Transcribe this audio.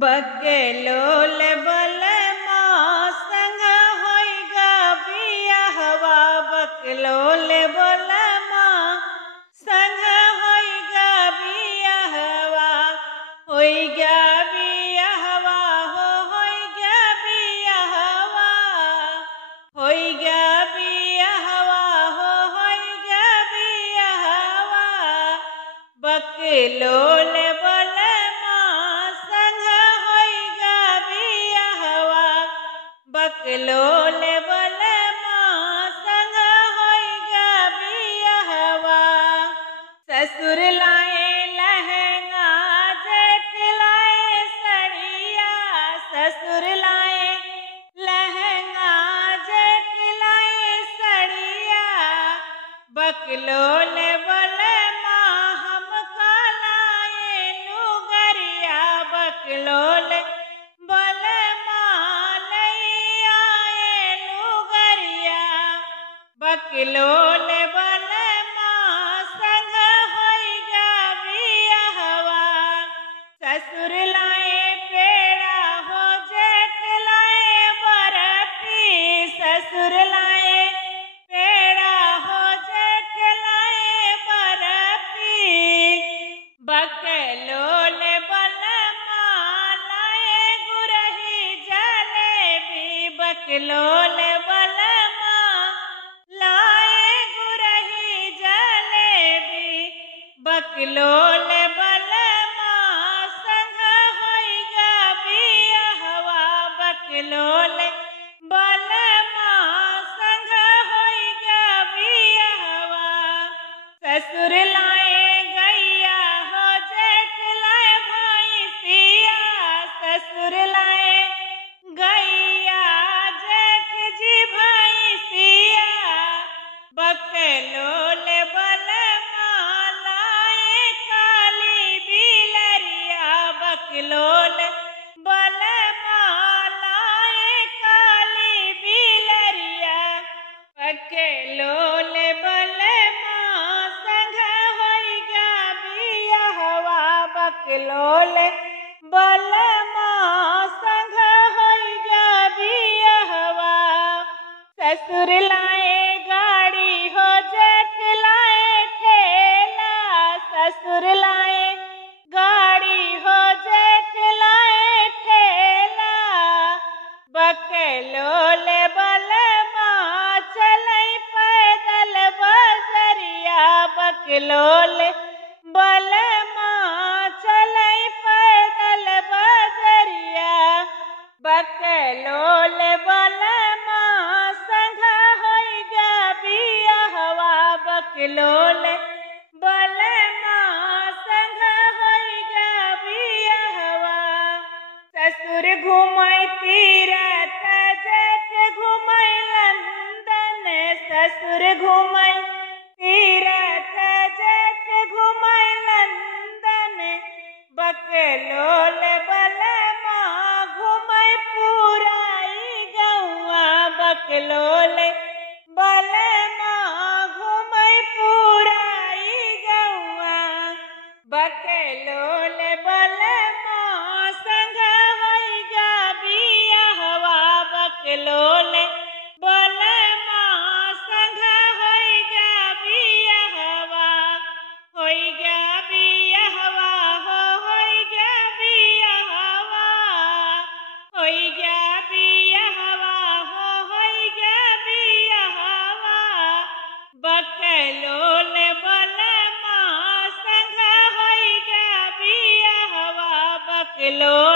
बगलोल बलमा संग होइगा बियाहवा। बगलोल बलमा संग होइगा बियाहवा। होइगा बियाहवा हो होइगा बियाहवा। होइगा बियाहवा हो होइगा बियाहवा। बगलोल बलमा संग होइगा बियाहवा। बगलोल बलमा संग होइगा बियाहवा। ससुर लाए लहंगा जेठ लाए सड़िया। ससुर लाए लहंगा जेठ लाए सड़िया। बगलोल बलमा हमका लाए लुगरिया। बगलोल बलमा लई आए लुगरिया। बगलोल बलमा संग होइगा बियाहवा। ससुर लाए पेड़ा हो जेठ लाए बर्फी। ससुर लाए पेड़ा हो जेठ लाए बर्फी। बगलोल बलमा लाए गुरही जलेबी। बगलोल बलमा लाए गुरही जलेबी। बगलोल बलमा संग होइगा बियाहवा। बगलोल बलमा संग होइगा बियाहवा। ससुर लाए गैया हो जेठ लाए भैंसिया। ससुर लाए गैया जेठ जी भैंसिया। बगलोल बलमा लाए काली बिलरिया। बगलोल बलमा लाए काली बिलरिया। बगलोल बलमा संग होइगा बियाहवा। बगलोल बलमा संग होइगा बियाहवा। ससुर लाए गाड़ी हो जेठ लाए ठेला। ससुर लाए गाड़ी हो जेठ लाए ठेला। बगलोल बलमा चलई पैदल बजरिया। बगलोल बलमा चलई पैदल बजरिया। बगलोल बलमा संग होइगा बियाहवा। बगलोल बलमा संग होइगा बियाहवा। ससुर घुमई तीरथ जेठ घुमई लंदन। ससुर घुमई तीरथ जेठ घुमई लंदन। बगलोल बलमा घुमई पुराई गौआ। बगलोल बलमा घुमई पुराई गौआ। बगलोल बलमा संग होइगा बियाहवा। बगलोल बलमा संग होइगा बियाहवा। होइगा बियाहवा हो होइगा बियाहवा। होइगा बियाहवा हो होइगा बियाहवा। बगलोल बलमा संग होइगा बियाहवा। बगलोल